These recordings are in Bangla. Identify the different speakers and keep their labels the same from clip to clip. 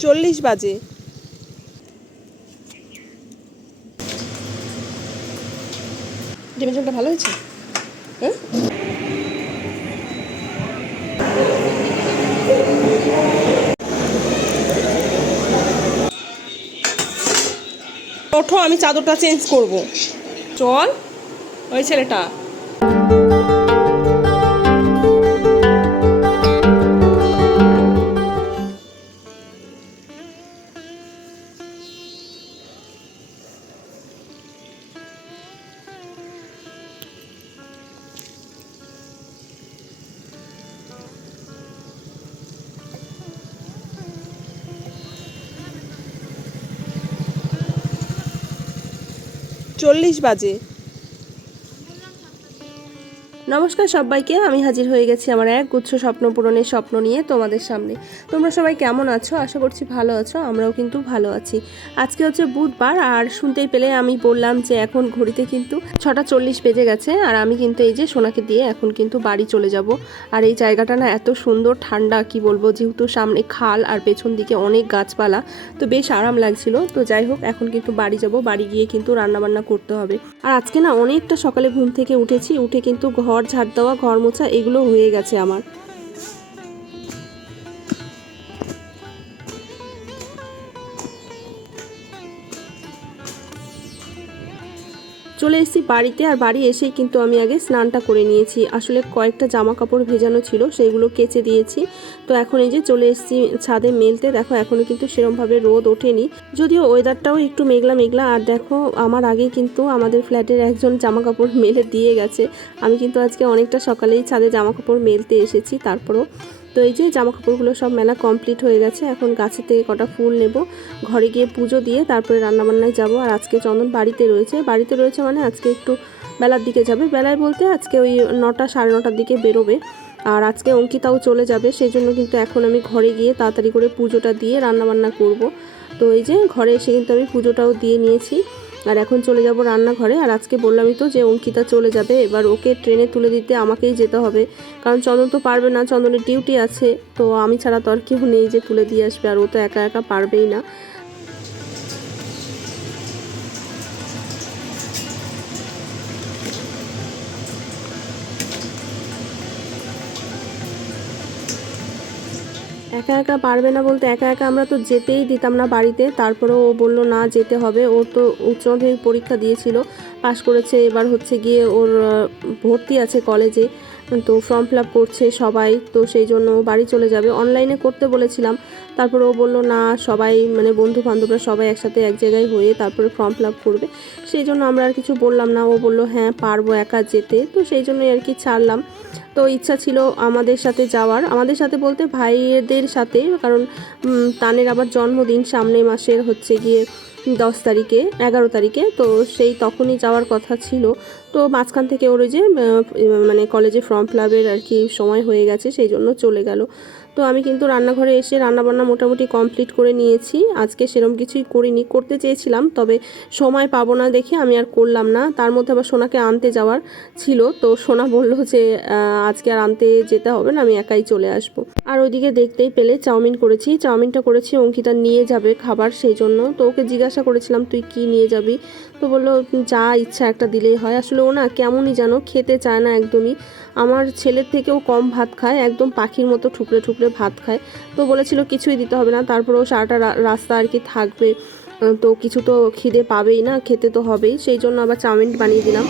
Speaker 1: চল্লিশ বাজে। ডিমের ভালো হয়েছে? হ্যাঁ? ওঠো আমি চাদরটা চেঞ্জ করব। চল ওই ছেলেটা। চল্লিশ বাজে। নমস্কার সবাইকে, আমি হাজির হয়ে গেছি আমার এক গুচ্ছ স্বপ্ন পূরণের স্বপ্ন নিয়ে তোমাদের সামনে। তোমরা সবাই কেমন আছো? আশা করছি ভালো আছো, আমরাও কিন্তু ভালো আছি। আজকে হচ্ছে বুধবার, আর শুনতেই পেলে আমি বললাম যে এখন ঘড়িতে কিন্তু ছটা চল্লিশ বেজে গেছে, আর আমি কিন্তু এই যে সোনাকে দিয়ে এখন কিন্তু বাড়ি চলে যাব। আর এই জায়গাটা না এত সুন্দর, ঠান্ডা, কি বলব, যেহেতু সামনে খাল আর পেছন দিকে অনেক গাছপালা, তো বেশ আরাম লাগছিল। তো যাই হোক, এখন কিন্তু বাড়ি যাব, বাড়ি গিয়ে কিন্তু রান্নাবান্না করতে হবে। আর আজকে না অনেকটা সকালে ঘুম থেকে উঠেছি, উঠে কিন্তু ঘর ঝাড় দেওয়া ঘর মোছা এগুলো হয়ে গেছে আমার। চলে এসেছি বাড়িতে আর বাড়ি এসেই কিন্তু আমি আগে স্নানটা করে নিয়েছি। আসলে কয়েকটা জামা কাপড় ভেজানো ছিল, সেগুলো কেচে দিয়েছি। তো এখন এই যে চলে এসেছি ছাদে মেলতে। দেখো এখনও কিন্তু সেরমভাবে রোদ ওঠেনি। যদিও ওয়েদারটাও একটু মেঘলা মেঘলা আর দেখো, আমার আগে কিন্তু আমাদের ফ্ল্যাটের একজন জামা কাপড় মেলে দিয়ে গেছে। আমি কিন্তু আজকে অনেকটা সকালেই ছাদে জামা কাপড় মেলতে এসেছি। তারপরও তো এই যে জামা কাপড়গুলো সব মেলা কমপ্লিট হয়ে গেছে, এখন গাছের থেকে কটা ফুল নেব। ঘরে গিয়ে পুজো দিয়ে তারপরে রান্নাবান্নায় যাব। আর আজকে চন্দন বাড়িতে রয়েছে। বাড়িতে রয়েছে মানে আজকে একটু বেলার দিকে যাবে। বেলায় বলতে আজকে ওই নটা সাড়ে নটার দিকে বেরোবে। আর আজকে অঙ্কিতাও চলে যাবে। সেই জন্য কিন্তু এখন আমি ঘরে গিয়ে তাড়াতাড়ি করে পুজোটা দিয়ে রান্নাবান্না করব। তো এই যে ঘরে এসে কিন্তু আমি পুজোটাও দিয়ে নিয়েছি। আর এখন চলে যাব রান্নাঘরে। আর আজকে বললামই তো যে অঙ্কিতা চলে যাবে। এবার ওকে ট্রেনে তুলে দিতে আমাকেই যেতে হবে। কারণ চন্দন তো পারবে না, চন্দনের ডিউটি আছে। তো আমি ছাড়া তো আর কেউ নেই যে তুলে দিয়ে আসবে। আর ও তো একা একা পারবেই না। একা একা পারবে না বলতে একা একা আমরা তো যেতেই দিতাম না বাড়িতে। তারপরেও ও বলল, না, যেতে হবে। ও তো উচ্চ মাধ্যমিক পরীক্ষা দিয়েছিল, পাশ করেছে। এবার হচ্ছে গিয়ে ওর ভর্তি আছে কলেজে। তো ফর্ম ফিল আপ করছে সবাই, তো সেই জন্য বাড়ি চলে যাবে। অনলাইনে করতে বলেছিলাম, তারপরে ও বলল, না, সবাই মানে বন্ধু বান্ধবরা সবাই একসাথে এক জায়গায় হয়ে তারপরে ফর্ম ফিল আপ করবে। সেই জন্য আমরা আর কিছু বললাম না। ও বলল হ্যাঁ পারব একা যেতে। তো সেই জন্যই আর কি ছাড়লাম। তো ইচ্ছা ছিল আমাদের সাথে যাওয়ার। আমাদের সাথে বলতে ভাইয়েদের সাথে, কারণ তানের আবার জন্মদিন সামনে মাসের হচ্ছে গিয়ে। দশ তারিখে, এগারো তারিখে, তো সেই তখনই যাওয়ার কথা ছিল। তো মাঝখান থেকে ওর যে মানে কলেজে ফর্ম ফিল আর কি সময় হয়ে গেছে, সেই জন্য চলে গেল। তো আমি কিন্তু রান্নাঘরে এসে রান্নাবান্না মোটামুটি কমপ্লিট করে নিয়েছি। আজকে সেরকম কিছুই করিনি, করতে চেয়েছিলাম, তবে সময় পাবো না দেখে আমি আর করলাম না। তার মধ্যে আবার সোনাকে আনতে যাওয়ার ছিল, তো সোনা বলল যে আজকে আর আনতে যেতে হবে না, আমি একাই চলে আসব। আর ওইদিকে দেখতেই পেলে চাউমিন করেছি, চাউমিনটা করেছি, অঙ্কিতা নিয়ে যাবে খাবার সেই জন্য। তো ওকে জিজ্ঞাসা করেছিলাম, তুই কি নিয়ে যাবি? তো বলল, যা ইচ্ছা একটা দিলেই হয়। আসলে ও না কেমনই যেন খেতে চায় না একদমই। আমার ছেলের থেকেও কম ভাত খায়, একদম পাখির মতো ঠুকরে ঠুকরে ভাত খায়। তো বলেছিল কিছুই দিতে হবে না, তারপরেও সারাটা রাস্তা আর কি থাকবে। তো কিছু তো খিদে পাবেই না, খেতে তো হবেই। সেই জন্য আবার চাউমিন বানিয়ে দিলাম।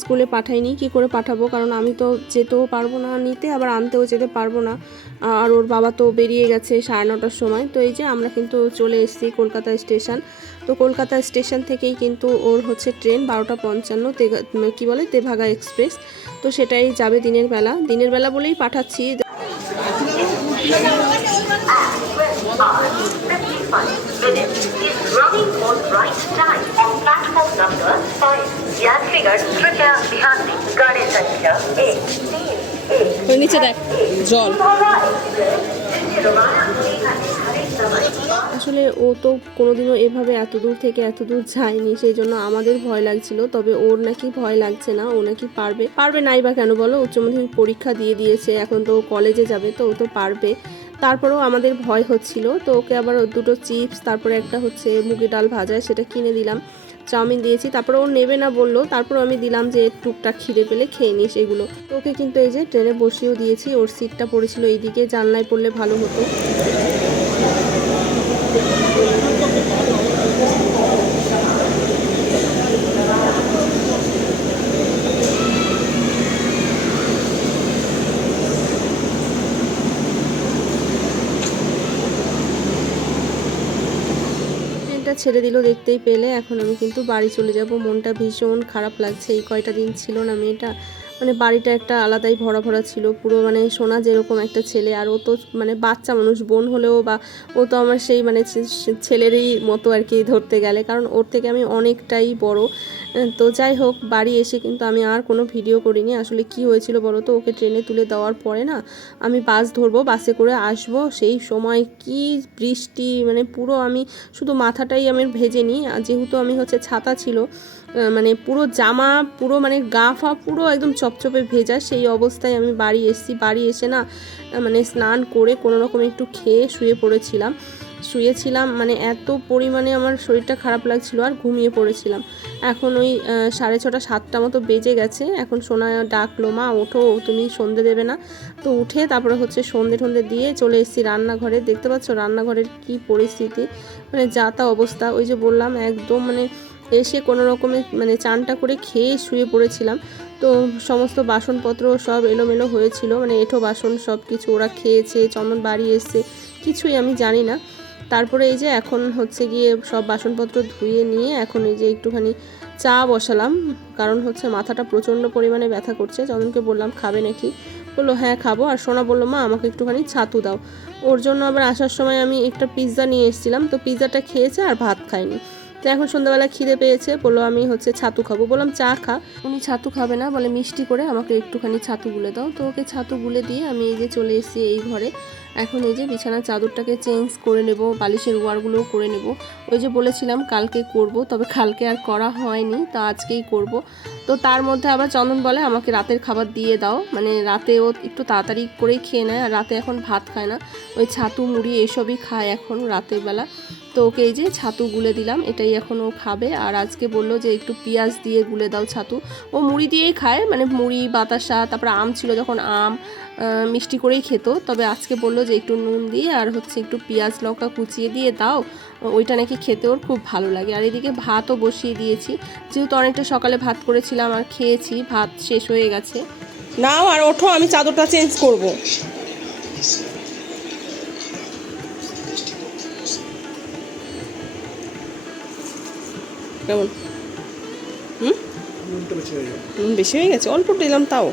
Speaker 1: স্কুলে পাঠাইনি, কি করে পাঠাবো? কারণ আমি তো যেতেও পারব না নিতে, আবার আনতেও যেতে পারব না। আর ওর বাবা তো বেরিয়ে গেছে সাড়ে নটার সময়। তো এই যে আমরা কিন্তু চলে এসেছি কলকাতা স্টেশন। তো কলকাতা স্টেশন থেকেই কিন্তু ওর হচ্ছে ট্রেন বারোটা পঞ্চান্ন কী বলে? তেভাগা এক্সপ্রেস। তো সেটাই যাবে দিনের বেলা। দিনের বেলা বলেই পাঠাচ্ছি।
Speaker 2: Running on right time on platform number 5 या फिगर कृपया ध्यान दें गाड़ी संख्या एक तीन एक
Speaker 1: ওই নিচে দেখ জল
Speaker 2: भवा एक्सप्रेस रवाना होने का निर्धारित समय
Speaker 1: আসলে ও তো কোনোদিনও এভাবে এত দূর থেকে এত দূর যায়নি সেই জন্য আমাদের ভয় লাগছিল তবে ওর নাকি ভয় লাগছে না ও নাকি পারবে পারবে নাই বা কেন বলো উচ্চ মাধ্যমিক পরীক্ষা দিয়ে দিয়েছে এখন তো ও কলেজে যাবে তো ও তো পারবে তারপরেও আমাদের ভয় হচ্ছিল তো ওকে আবার দুটো চিপস তারপরে একটা হচ্ছে মুগি ডাল ভাজা সেটা কিনে দিলাম চাউমিন দিয়েছি, তারপর ও নেবে না বলল, তারপর আমি দিলাম যে টুকটাক খিদে পেলে খেয়ে নিস এগুলো। ওকে কিন্তু এই যে ট্রেনে বসিয়েও দিয়েছি, ওর সিটটা পড়েছিল এইদিকে, জানলায় পড়লে ভালো হতো। ছেড়ে দিল দেখতেই পেলে। এখন আমি কিন্তু বাড়ি চলে যাব। মনটা ভীষণ খারাপ লাগছে। এই কয়টা দিন ছিল না মেয়েটা। মানে বাড়িটা একটা আলাদাই ভরা ভরা ছিল। পুরো মানে সোনা যেরকম একটা ছেলে, আর ও তো মানে বাচ্চা মানুষ, বোন হলেও বা ও তো আমার সেই মানে ছেলেরই মতো আর কি ধরতে গেলে। কারণ ওর থেকে আমি অনেকটাই বড়। তো যাই হোক, বাড়ি এসে কিন্তু আমি আর কোনো ভিডিও করিনি। আসলে কি হয়েছিল বলো তো? ওকে ট্রেনে তুলে দেওয়ার পরে না আমি বাস ধরবো, বাসে করে আসব। সেই সময় কি বৃষ্টি মানে পুরো আমি শুধু মাথাটাই আমি ভেজে নিই। যেহেতু আমি হচ্ছে ছাতা ছিল মানে পুরো জামা, পুরো মানে গা ফা পুরো একদম চপচপে ভেজা। সেই অবস্থায় আমি বাড়ি এসেছি। বাড়ি এসে না মানে স্নান করে কোনো রকম একটু খেয়ে শুয়ে পড়েছিলাম। শুয়েছিলাম মানে এত পরিমাণে আমার শরীরটা খারাপ লাগছিল আর ঘুমিয়ে পড়েছিলাম। এখন ওই সাড়ে ছটা, সাতটা মতো বেজে গেছে। এখন সোনা ডাকলো, মা, ওঠো, তুমি সন্ধে দেবে না। তো উঠে তারপরে হচ্ছে সন্ধে টন্ধে দিয়ে চলে এসেছি রান্নাঘরে। দেখতে পাচ্ছ রান্নাঘরের কি পরিস্থিতি। মানে যা তা অবস্থা। ওই যে বললাম, একদম মানে এসে কোনো রকমে মানে চানটা করে খেয়ে শুয়ে পড়েছিলাম। তো সমস্ত বাসনপত্র সব এলোমেলো হয়েছিল মানে এঁঠো বাসন সব কিছু ওরা খেয়েছে, চন্দন বাড়ি এসছে, কিছুই আমি জানি না। তারপরে এই যে এখন হচ্ছে গিয়ে সব বাসনপত্র ধুয়ে নিয়ে এখন এই যে একটুখানি চা বসালাম, কারণ হচ্ছে মাথাটা প্রচণ্ড পরিমাণে ব্যথা করছে। চন্দনকে বললাম, খাবে নাকি? বলল হ্যাঁ খাব। আর সোনা বলল, মা, আমাকে একটুখানি ছাতু দাও। ওর জন্য আবার আসার সময় আমি একটা পিৎজা নিয়ে এসেছিলাম, তো পিৎজাটা খেয়েছে আর ভাত খায়নি তো এখন সন্ধ্যাবেলা খিদে পেয়েছে, বলল আমি হচ্ছে ছাতু খাব। বললাম, চা খা। উনি ছাতু খাবে না, বলে মিষ্টি করে আমাকে একটুখানি ছাতু গুলে দাও। তো ওকে ছাতু গুলে দিয়ে আমি এই যে চলে এসেছি এই ঘরে। এখন এই যে বিছানার চাদরটাকে চেঞ্জ করে নেব, বালিশের ওয়ারগুলোও করে নেব। ওই যে বলেছিলাম, কালকে করব, তবে কালকে আর করা হয়নি, তো আজকেই করব। তো তার মধ্যে আবার চন্দন বলে, আমাকে রাতের খাবার দিয়ে দাও। মানে রাতে ও একটু তাড়াতাড়ি করেই খেয়ে নেয়, আর রাতে এখন ভাত খায় না। ওই ছাতু, মুড়ি এইসবই খায় এখন রাতের বেলা। তো ওকে এই যে ছাতু গুলে দিলাম, এটাই এখন ও খাবে। আর আজকে বলল যে একটু পেঁয়াজ দিয়ে গুলে দাও ছাতু। ও মুড়ি দিয়েই খায় মানে মুড়ি, বাতাসা, তারপরে আম ছিল যখন আম মিষ্টি করেই খেত। তবে আজকে বলল যে একটু নুন দিয়ে আর হচ্ছে একটু পেঁয়াজ, লঙ্কা কুচিয়ে দিয়ে দাও। ওইটা নাকি খেতে ওর খুব ভালো লাগে। আর এদিকে ভাতও বসিয়ে দিয়েছি। যেহেতু অনেকটা সকালে ভাত করেছিলাম আর খেয়েছি, ভাত শেষ হয়ে গেছে।
Speaker 3: নাও আর ওঠো, আমি চাদরটা চেঞ্জ করব। কেমন? হুম? বেশি হয়ে গেছে। অল্প দিলাম তাও।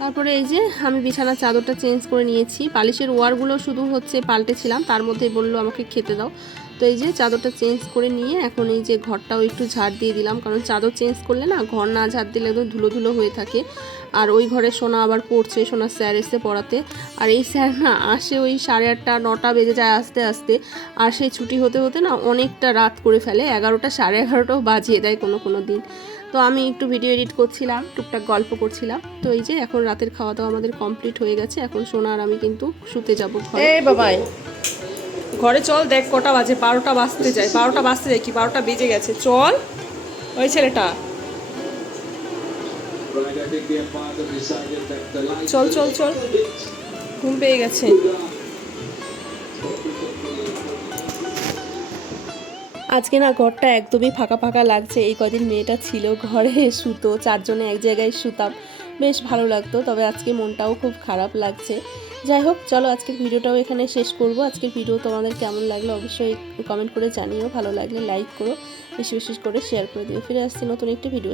Speaker 1: তারপরে এই যে আমি বিছানার চাদরটা চেঞ্জ করে নিয়েছি। পালিশের ওয়ারগুলো শুধু হচ্ছে পাল্টেছিলাম। তার মধ্যেই বলল, আমাকে খেতে দাও। তো এই যে চাদরটা চেঞ্জ করে নিয়ে এখন এই যে ঘরটাও একটু ঝাড় দিয়ে দিলাম। কারণ চাদর চেঞ্জ করলে না ঘর না ঝাড় দিলে একদম ধুলো ধুলো হয়ে থাকে। আর ওই ঘরে সোনা আবার পড়ছে, সোনা স্যার এসে পড়াতে। আর এই স্যার না আসে ওই সাড়ে আটটা, নটা বেজে যায় আস্তে আস্তে। আর সেই ছুটি হতে হতে না অনেকটা রাত করে ফেলে, এগারোটা, সাড়ে এগারোটাও বাজিয়ে দেয় কোনো কোনো দিন। তো আমি একটু ভিডিও এডিট করছিলাম, টুকটাক গল্প করছিলাম। তো এই যে এখন রাতের খাওয়া দাওয়া আমাদের কমপ্লিট হয়ে গেছে, এখন সোনা আর আমি কিন্তু শুতে যাব
Speaker 3: বাবাই, ঘরে চল দেখ কটা বাজে, বারোটা বাজতে যায়, বারোটা বাজতে যায় কি? বারোটা বেজে গেছে, চল। ওই ছেলেটা। চল চল চল। ঘুম পেয়ে গেছে।
Speaker 1: আজকে না ঘরটা একদমই ফাঁকা ফাঁকা লাগছে। এই কদিন মেয়েটা ছিল ঘরে শুতো চারজনে এক জায়গায় শুতাম। বেশ ভালো লাগতো, তবে আজকে মনটাও খুব খারাপ লাগছে। যাই হোক, চলো আজকের ভিডিওটাও এখানে শেষ করব। আজকের ভিডিও তোমাদের কেমন লাগল অবশ্যই কমেন্ট করে জানিও। ভালো লাগলে লাইক করো, বেশি বিশেষ করে শেয়ার করে দিও। ফিরে আসছি নতুন একটি ভিডিও